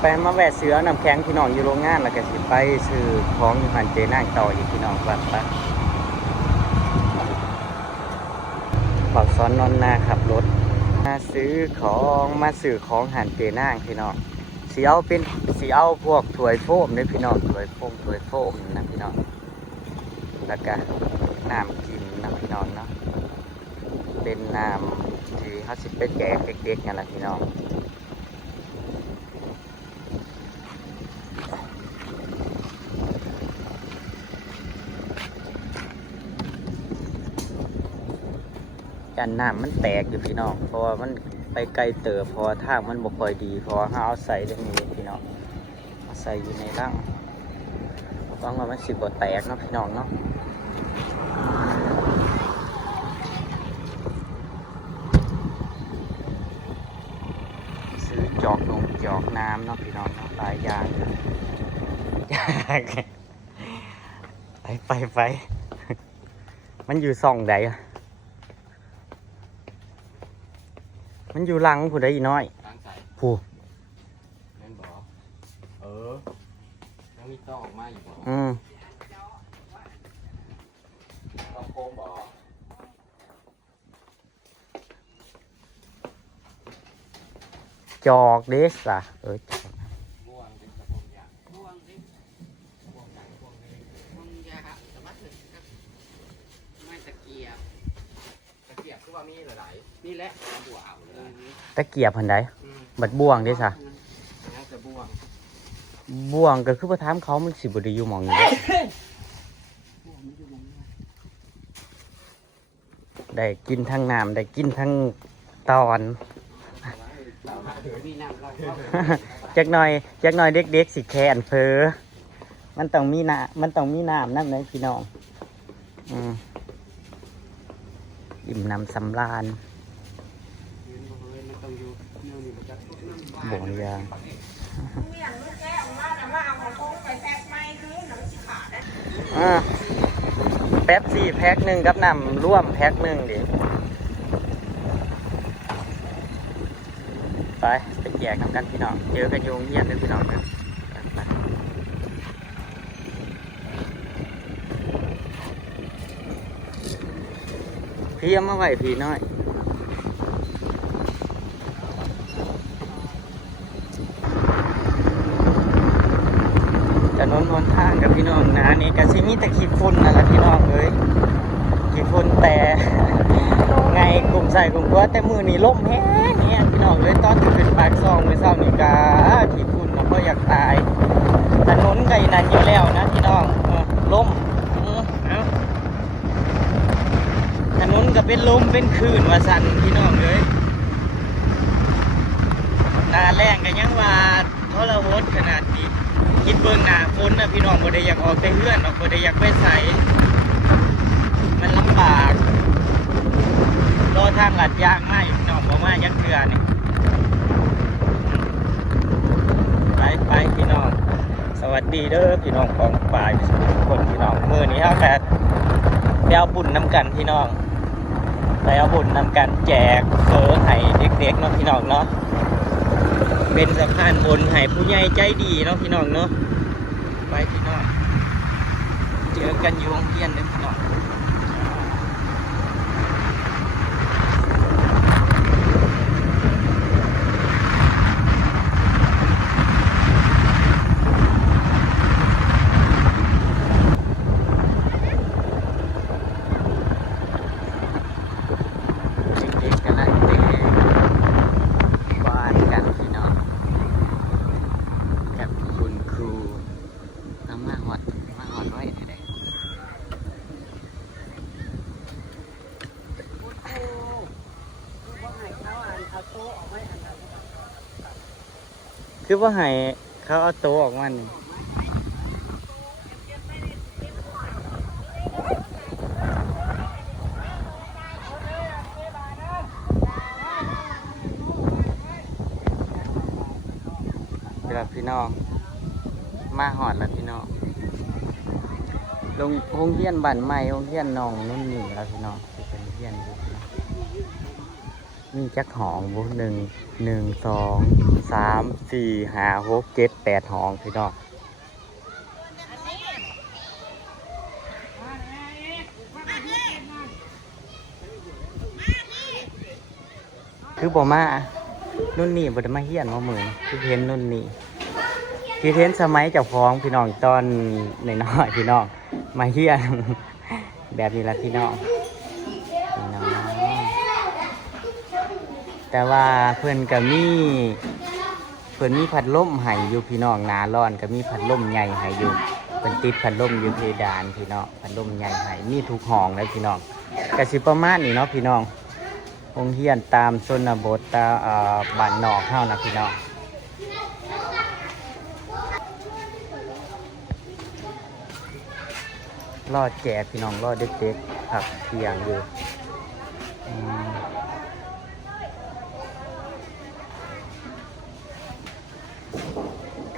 ไปมาแวะซื้อน้ำแข็งพี่น้องอยู่โรงงานแล้วก็สิไปซื้อของอยู่หันเจนั่งต่ออีกพี่น้องวัดปะบอกซ้อนนอนนาขับรถมาซื้อของหันเจนั่งพี่น้องสีเอาพวกถ้วยโฟมเนี่ยพี่น้องถ้วยโฟมนะพี่น้องแล้วก็น้ำกินนะพี่น้องเนาะเป็นน้ำที่เขาสิไปแจกเด็กๆนั่นแหละพี่น้องยันน้ำมันแตกอยู่พี่น้องเพราะว่ามันไปไกลเติบพอทางมันบ่ค่อยดีพอเขาเอาใส่ตรงนี้พี่น้องเอาใส่อยู่ในร่างต้องว่ามันสิบ่แตกเนาะพี่น้องเนาะซื้อจอกน้ำเนาะพี่น้องเนาะหลายอย่างไปมันอยู่ซ่องใดอะมันอยู่หลังผู้ใดอีน้อยผู้แม่นบ่ยังมีต้องออกมาอยู่บ่ต้องโค้งบ่จอกเดสอ่ะม่วงเป็นกระพงยาม่วงดิม่วงยาครับสามารถถึงครับไม่ตะเกียบคือว่ามีหลายๆนี่แหละบัวเอาเลยตะเกียบพันใดบัดบ่วงเดสอ่ะบ่วงก็คือประทามเขามันสิบไดีอยู่หมองนี้ได้กินทั้งน้ำได้กินทั้งตอนจักหน่อยเด็กๆสิแคนเพอมันต้องมีน้ำนั่นเลยพี่น้องอิ่มน้ำสำราญบ่งยางแป๊บซี่แพ็คหนึ่งกับน้ำร่วมแพ็คหนึ่งดิไปแจกน้ำกันพี่น้องเจอกันโยงเยี่ยนเลยพี่น้องนะพี่เอามาไหวพี่น้อยถนนหนทางกับพี่น้องนะนี่ก็สิมีแต่ขี้ฝุ่นนั่นแหละพี่น้องเอ้ยขี้ฝุ่นแต่ไงกลุ่มใส่กลุ่มกัวแต่มือนี่ล่มแห้งเนี่ยพี่น้องเลยตอนที่เป็นปากซองไม่เศร้านี่กาขี้ฝุ่นเราก็อยากตายถนนไกลนั่นอยู่แล้วนะพี่น้องล่มถนนก็เป็นลมเป็นคลื่นว่าสั่นพี่น้องเลยนาแรงกันยังว่าทรหดขนาดนี้คิดเบื้องหน้าฝนนะพี่น้องบ่ได้อยากออกแต่เฮือนบ่ได้อยากไปใส่มันลำบากรอทางลัดยางมาอยู่พี่น้องบ่มายักเทื่อนี่ไปพี่น้องสวัสดีเด้อพี่น้องของป่าทุกคนพี่น้องมื้อนี้เฮาก็ไปเอาบุญนำกันพี่น้องไปเอาบุญนำกันแจกเฟอให้เด็กๆเนาะพี่น้องเนาะเป็นสะพานบุญให้ผู้ใหญ่ใจดีเนาะพี่น้องเนาะไปพี่น้องเจอกันอยู่โรงเรียนเลยพี่น้องคือว่าให้เขาเอาโต๊ะออกมานี่เดี๋ยวพี่น้องมาหอดแล้วพี่น้องลงโรงเรียนบ้านใหม่โรงเรียนน้องนุ่นนี่แล้วพี่น้องเป็นเรียนอยู่ มีจักหองบุหนึ่งสองสามสี่ห้าหกเจ็ดแปดหองพี่น้องคือบ่มานุ่นนี่บ่ได้มาเฮียนมามือคือเห็นนุ่นนี่คือเห็นสมัยเจ้าของพี่น้องตอนน้อยๆพี่น้องมาเฮียน แบบนี้ละพี่น้องแต่ว่าเพื่อนก็มีพัดลมให้อยู่พี่น้องหนาร้อนก็มีพัดลมใหญ่ให้อยู่เป็นติดพัดลมอยู่เพดานพี่น้องพัดลมใหญ่ให้มีทุกห้องเลยพี่น้องก็สิประมาณนี้เนาะพี่น้องโรงเรียนตามชนบทตามบ้านนอกเฮานะพี่น้องรอแจกพี่น้องรอเด็กๆผักเที่ยงอยู่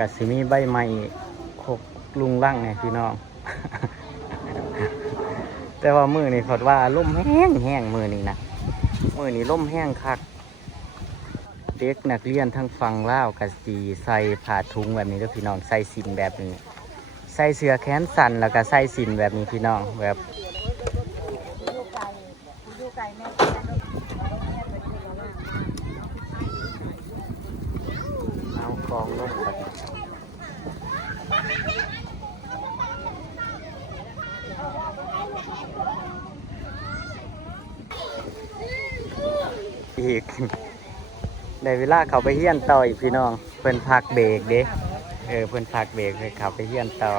กะสิมีใบไม้คกลุงลั่งไงพี่น้อง แต่ว่ามือนี่ขอดว่าล่มแห้งมือนี่นะมือนี่ล่มแห้งคักเด็กนักเรียนทั้งฟังเล่าวกะสีใส่ผ้าถุงแบบนี้ด้วยพี่น้องใส่สินแบบนี้ใส่เสื้อแขนสั้นแล้วก็ใส่สินแบบนี้พี่น้องแบบเอากองลงไปอีกในเวลาเขาไปเฮียนต่ออีกพี่น้องเพิ่นพักเบรกเด้เพิ่นพักเบรกเลยเขาไปเฮียนต่อ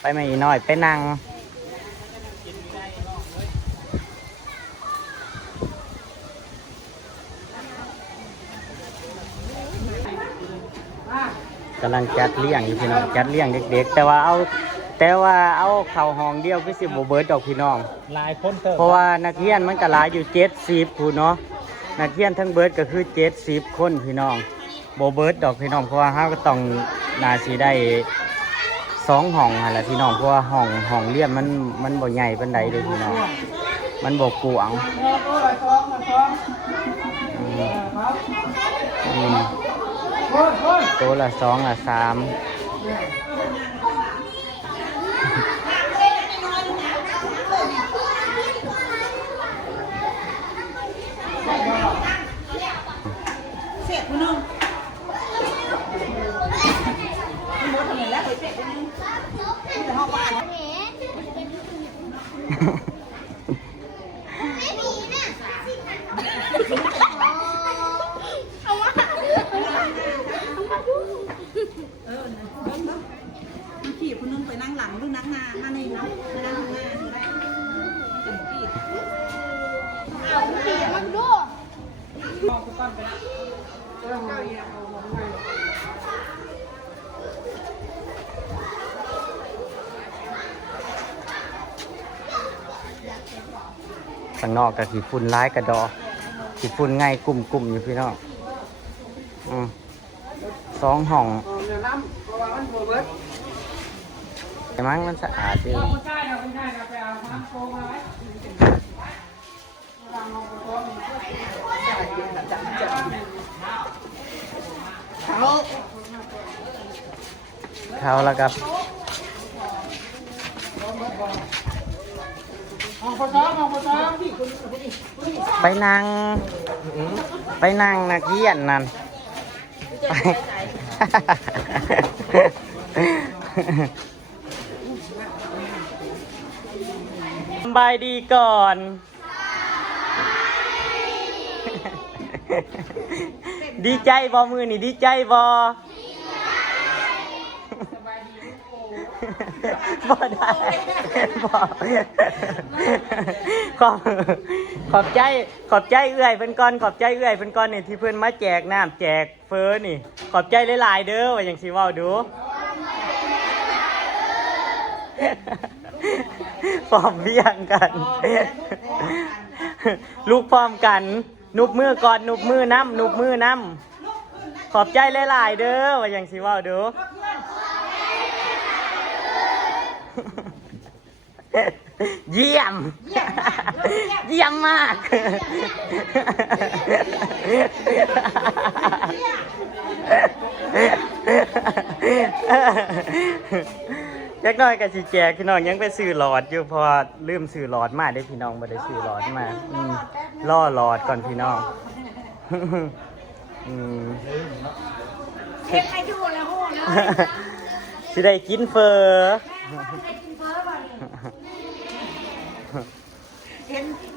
ไปไม่น้อยไปนั่งกำลังจัดเลี้ยงอยู่พี่น้องจัดเลี้ยงเด็กๆแต่ว่าเอาเข่าห้องเดียวคือสิบเบิร์ดดอกพี่น้องหลายคนเพราะว่านักเรียนมันก็หลายอยู่70ผู้เนาะนักเรียนทั้งเบิร์ดก็คือ70คนพี่น้องโบเบิร์ดดอกพี่น้องเพราะว่าเราก็ต้องนาสีได้2ห้องหั่นแหละพี่น้องเพราะว่าห้องเรียนมันบ่ใหญ่ปานใดเลยพี่น้องมันบ่กว้างตัวละ2ละ3เสียคุณน้องคุณโมทำไงแล้วเสียคุณน้องแต่ห้องบ้านขี่คุณน้องไปนั่งหลังหรือนั่งหน้ามาในน้ำมานั่งหน้าได้เอาขี่มันดูข้างนอกก็ขี้ฝุ่นร้ายกระดอขี้ฝุ่นง่ายกลุ่มอยู่พี่น้อง2ห้องแต่มั้งมันสะอาดดีเขาแล้วกับไปนั่งนักเรียนนั่นไปสบายดีก่อน ดีใจบอมือนี่ดีใจบอบ่ได้บ่ขอบใจเอื้อยเพิ่นก่อนขอบใจเอื้อยเพิ่นก่อนนี่ที่เพิ่นมาแจกน้ำแจกเฟอนี่ขอบใจหลายๆเด้อว่าอย่างสิเว้าดูพร้อมเบี้ยงกันลูกพร้อมกันนุบมือก่อนนุบมือน้ำขอบใจหลายๆเด้อว่าอย่างสิเว้าดู เยี่ยม เยี่ยมมาก จักหน่อยกับสิแจกพี่น้องยังไปซื้อหลอดอยู่พอลืมซื้อหลอดมาได้พี่น้องไม่ได้ซื้อหลอดมาล่อหลอดก่อนพี่น้อง เก็บไปดูแล้วโหนะ สิได้กินเฟอ เ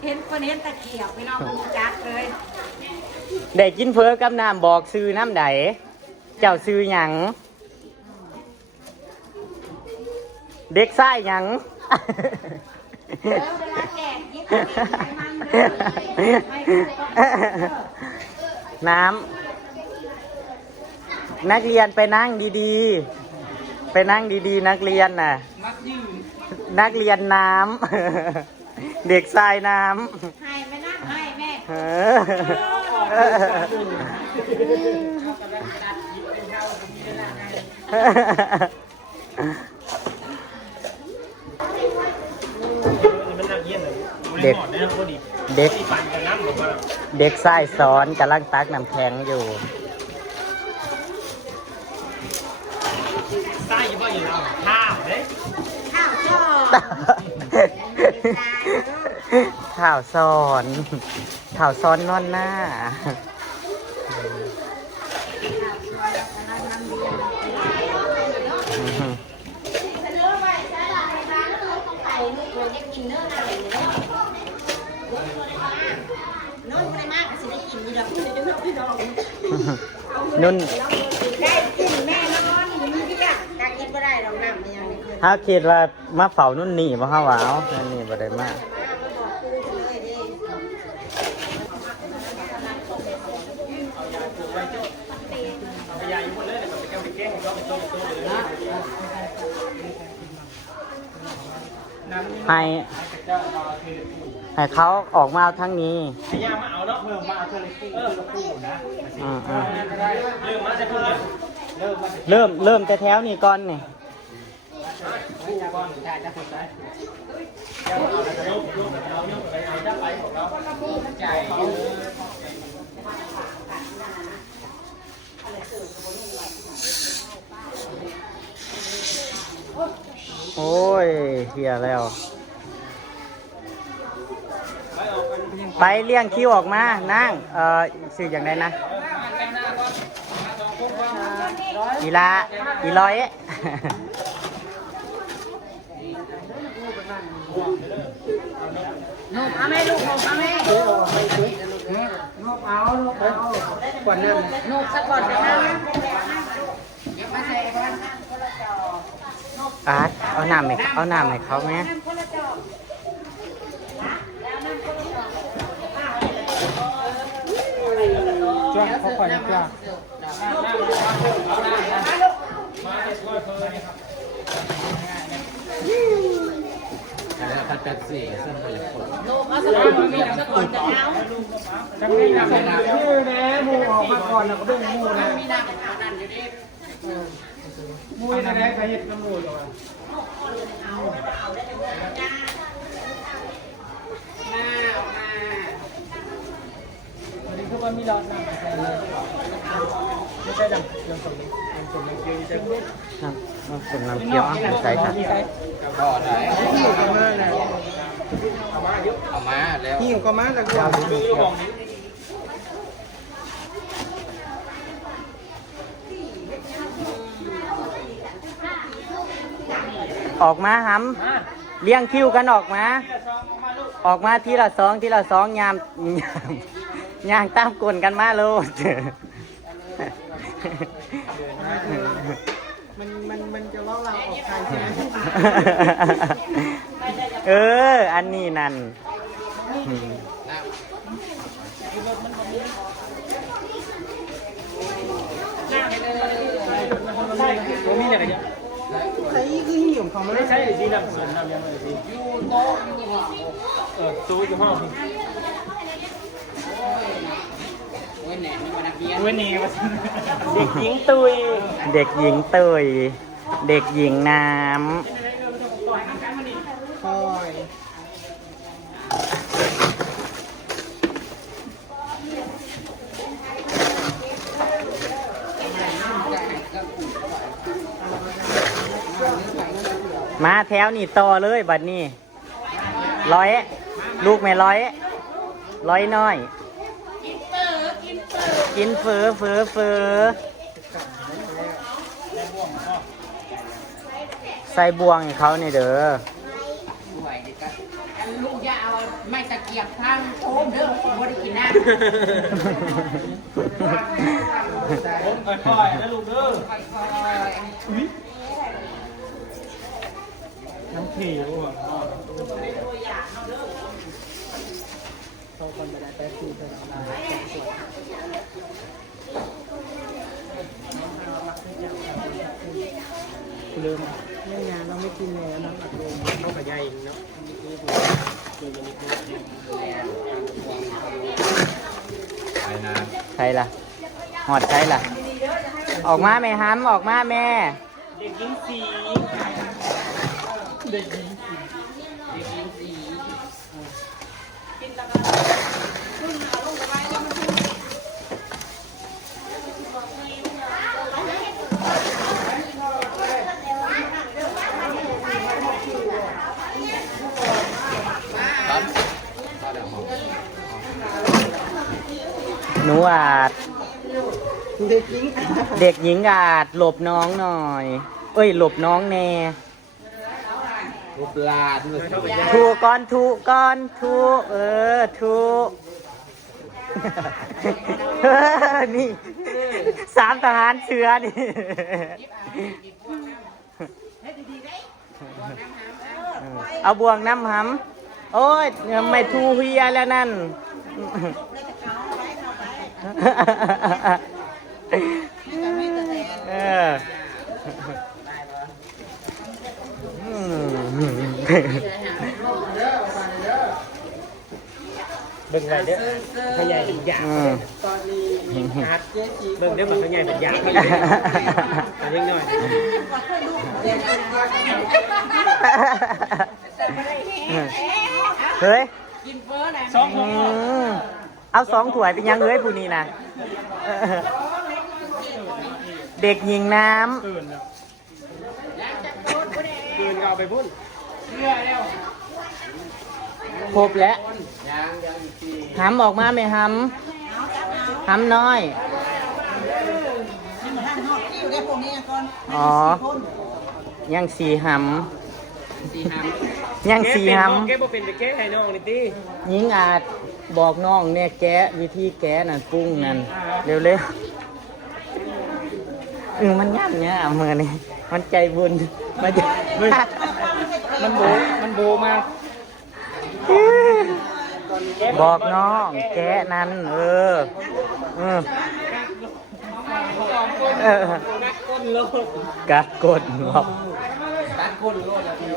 ห็นคนเห็นตะเกียบไปลองดูจักเลย ได้กินเฟอกับน้ำบอกซื้อน้ำใดเจ้าซื้อหยังเด็กไส้หยัง เวลาแจกยิบมันเลยน้ำนักเรียนไปนั่งดีๆ ไปนั่งดีๆ นักเรียนน่ะ นักเรียนน้ำ เด็กทรายน้ำ ให้ไม่นั่งให้แม่ เด็กเด็กเด็กทรายซ้อนกำลังตักน้ำแข็งอยู่ ใต้ยี่ห้ออยู่แล้วข้าวเด้ ข้าวช่อ ข่าวซ้อนข่าวซ้อนนอนหน้า น้องไม่มากสิได้กินดีดอกจะไม่พี่น้อง นุ่น ได้กินแม่นอนมีพี่กะกะกินไม่ได้ดอกน้ำไม่ยังไม่เคย ถ้าคิดว่ามาเฝ้านุ่นนี่มาห้าวาวนั่นนี่บ่ได้มาก ให้เขาออกมาเอาทั้งนี้ พยายามมาเอาเนาะเพิ่มมาเอาเทเลคู่นะ เริ่มมาจะเพิ่มเริ่ม แต่แถวนี้ก่อนนี่ ก่อนได้จะสุดได้เอาไปเอาจะไปของเราใจ โอ้ยเฮียแล้ว ไปเลี้ยงคิวออกมานั่งสื่ออย่างไรนะอีลาอีร้อย นกเอาแม่ลูกนกเอาแม่นกเอาก่อนนั่นนกสักก่อนนะมาใส่ก่อน อาร์ตเอาน้ำให้เขาไหม จ้าเขาคอยจ้าถ้าเป็นสี่เส้นไปเลยคน นกเอาสักก่อนมีสักก่อนจะเอา จะมีน้ำชื่อแน่มูออกมาก่อนแล้วก็ต้องมูนะ มีน้ำเอานั่นอยู่ดิ มูยังไงใครเห็นน้ำมูอยู่อ่ะวันนี้คือว่ามีรอดน้ำไม่ใช่น้ำสมน้ำเกลือจะพูด น้ำส้มน้ำเกี๊ยวใส่ค่ะ ก็ได้เอามาแล้วนี่ก็มาแล้วก็ดูของนี้ ออกมาหำเลี้ยงคิวกันออกมา ออกมาทีละสองยามย่างตามกลนกันมาโลด มันจะว่าเราออกใครใช่ไหม อันนี้นั่นมีอะไรกันเนี่ยใช้คือหิ้วของมันไม่ใช่ดีน้ำสมน้ำยังไงดียูโต้ตู้อยู่ห้องเว้นนี่มาเด็กหญิงตุยเด็กหญิงน้ำ ค่อยมาแถวนี่ต่อเลยบัดนี้ร้อยลูกแม่ร้อยน้อยกินเฟอใส่บวงให้เขาเนี่ยเด้อ ด้วยดิครับลูกอย่าเอาไม่ตะเกียบทางโค้งเด้อผมไม่ได้กินน้ำ ค่อยๆนะลูกเด้อ ค่อย น้ำผิวอ่ะ ๆเขาคนจะได้แต่สูตรเป็นอะไรลืมเนี่ยนะเราไม่กินแล้วน้ำหนักลง เข้ากับใหญ่เนาะ ไปนะ ใครล่ะหอดใครล่ะ ออกมาแม่ฮัมออกมาแม่ เด็กหญิงสี เด็กหญิงสี ครับ หนูอาจ เด็กหญิง เด็กหญิงอาจหลบน้องหน่อย เอ้ยหลบน้องแน่ รูปลาที่เราเข้าไป ถูก่อนถูก่อนถูถูนี่สามทหารเชื้อนี่เอาบ่วงน้ำหำโอ้ยไม่ทูเฮียแล้วนั่นเออเบิ่งไงเด้อขยายเป็นอย่าง ตอนนี้อาจเจ๊จี เบิ่งเด้อมันขยายเป็นอย่างอันนี้หน่อยเฮ้ย กินเฟ้อไหน เอา2 ถ้วยเป็นยังเอ้ยผู้นี้นะเด็กหญิงน้ำ คืนเอาไปพุ่นเชื่อแล้ว ครบแล้ว ยังอีกที หำออกมาไหมหำน้อยอ๋อยัง4 หำ สีหาม ยัง4 ห แกบ่เป็นแต่แกให้น้องนี่ติ ำยิงอาจบอกน้องเนี่ยแกะวิธีแกะนั่นปรุงนั่นเร็วๆมันง่ายมือนี่มันใจบุญมันจะมันโบมากบอกน้องแกะนั้นเออกัดกดบอก ตัดก้นโลดแล้วพี่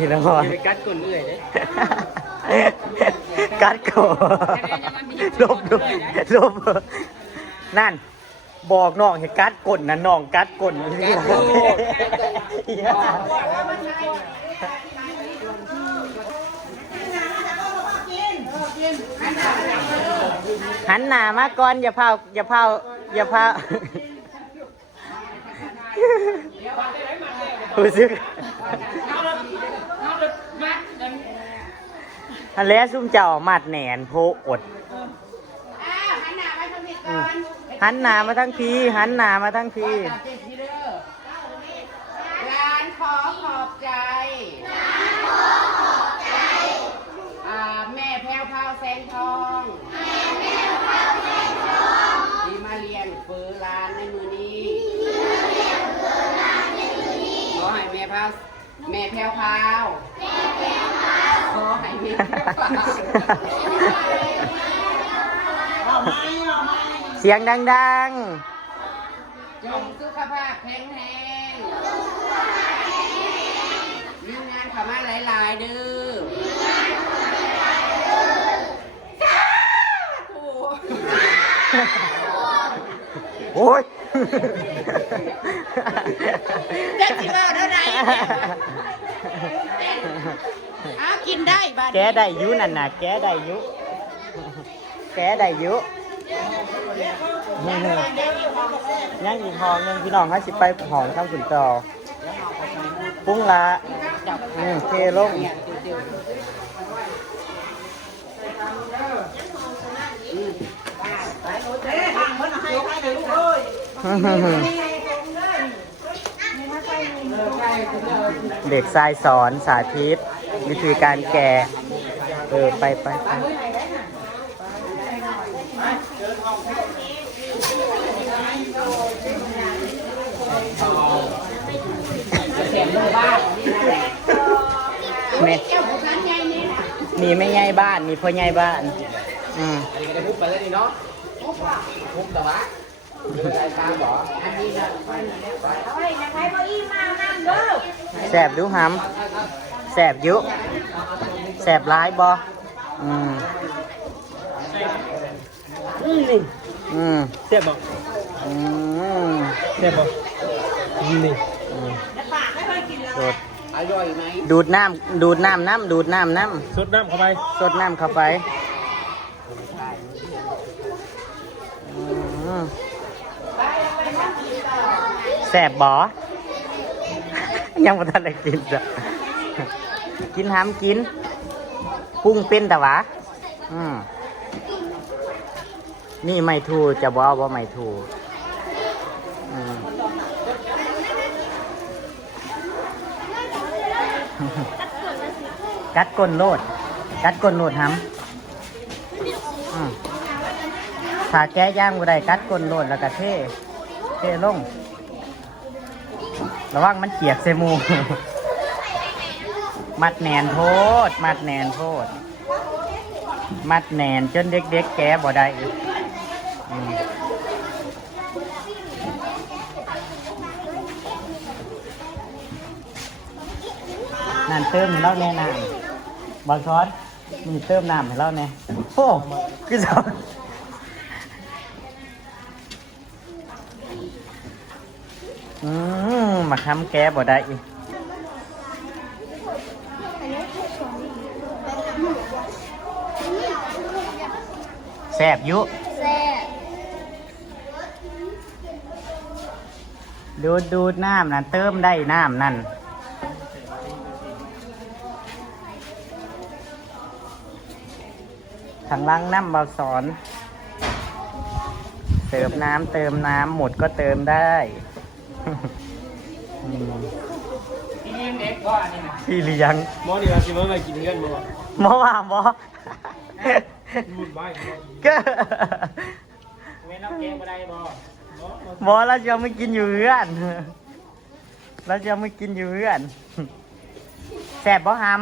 พี่น้อง ไปกัดก้นเอื่อยเด้ กัดกดลบนั่นบอกน้องให้กัดกดนะน้องกัดกดหันหน้ามาก่อนอย่าเผารู้สึกฮันแล้วซุ่มเจ้ามัดแหนนโพอดหันหน้ามาทั้งทีหันหน้ามาทั้งที ร้านขอขอบใจแม่แพรวพราวแสงทองที่มาเรียนเฟอร้านในมือนี้ขอให้แม่แพรวพราวขอให้แม่แพรวพราว เสียงดัง จงสุขภาพแข็งแรงมีงานเข้ามาหลายๆเด้อ ๆ โอ้ย เด็กที่ว่าเท่าไหร่ กินได้บ้าน แกได้ยุนั่นน่ะแกได้ยุแกได้ยุยังอีกห้องหนึงพี่น้องเขาสิไปห้องทางขุนต่อปรุ้งละเทลงเด็กทรายสอนสาธิตวิธีการแก่ไปแม่มีไม่ใหญ่บ้านมีพ่อใหญ่บ้านอันนี้ก็ได้พุบไปแล้วนี่เนาะพุบแต่ว่าอะไรตามบ่อันนี้นะแสบดูหำแสบยุแสบร้ายบอเจ็บบ่เจ็บบ่นี่ดูดน้ำดูดน้ำสดน้ำเข้าไปสดน้ำเข้าไปแสบบอยังไม่ทันได้กินจ้ะกินหำกินกุ้งเป็นแต่วะนี่ไม่ทูจะบอกว่าไม่ทูกัดก้นโลดหำถ้าแก้ย่างบ่ได้กัดก้นโลดแล้วก็เท่ลงระวังมันเกียกเซมู มัดแหนนโพดมัดแหนนจนเด็กๆแก้บ่ได้นั่นเติมให้เราแน่น้ำบอลช้อนมีเติมน้ำให้เราแน่โอ้คือสอนมาทำแก้บ่ได้อีกแซ่บยุดูดน้ำนั่นเติมได้น้ำนั่นข้างล่างน้ำเบาสอนเติมน้ำหมดก็เติมได้พี่เลี้ยงหมอนี่เราคิดว่ามากินกันบ่หมอว่าหมอก็ไม่น้ำเกงบ่ได้บ่หมอเราจะไม่กินอยู่เรือนแสบบ่หำ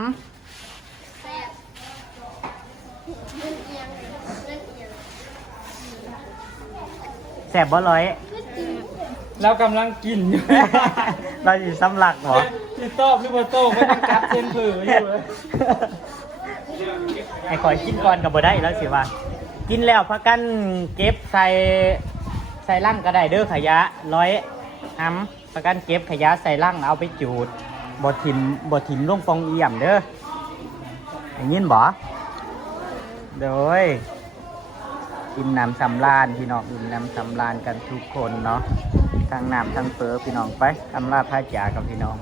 แสบบ่ร้อยเรากำลังกินอยู่ เราอยู่ซ้ำหลักหรอที่ตอบหรือว่าโต้ไม่ต้องกัดเส้นเผืออยู่เลยไอ้ขอยกินก่อนกับบ่ได้แล้วสิว่ากินแล้วพักกันเก็บใส่ลังก็ได้เด้อขยะพักกันเก็บขยะใส่ลังเอาไปจูดบ่ถิ่มลงฟองเอี่ยมเด้ออย่างนี้บ่โดยอิ่มน้ำสำราญพี่น้องอิ่มน้ำสำราญกันทุกคนเนาะทั้งน้ำทั้งเปลือพี่น้องไปอำลาพระจ่ากับพี่น้อง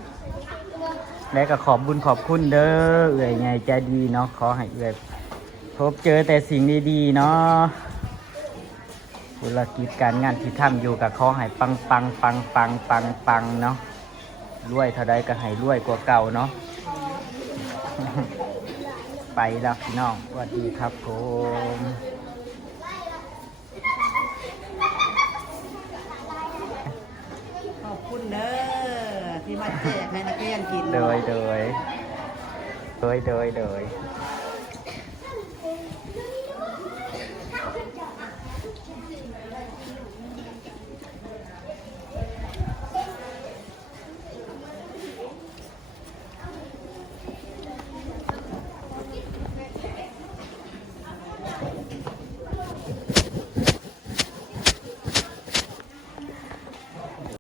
และก็ขอบบุญขอบคุณเด้อเอื่อยไงใจดีเนาะขอให้เอื่อยพบเจอแต่สิ่งดีๆเนาะธุรกิจการงานที่ทำอยู่กับขอให้ปังเนาะรวยเท่าใดก็ให้รวยกว่าเก่าเนาะ ไปแล้วพี่น้องสวัสดีครับผมขอบคุณเด้อที่มาแจกให้นักเรียนกินโดย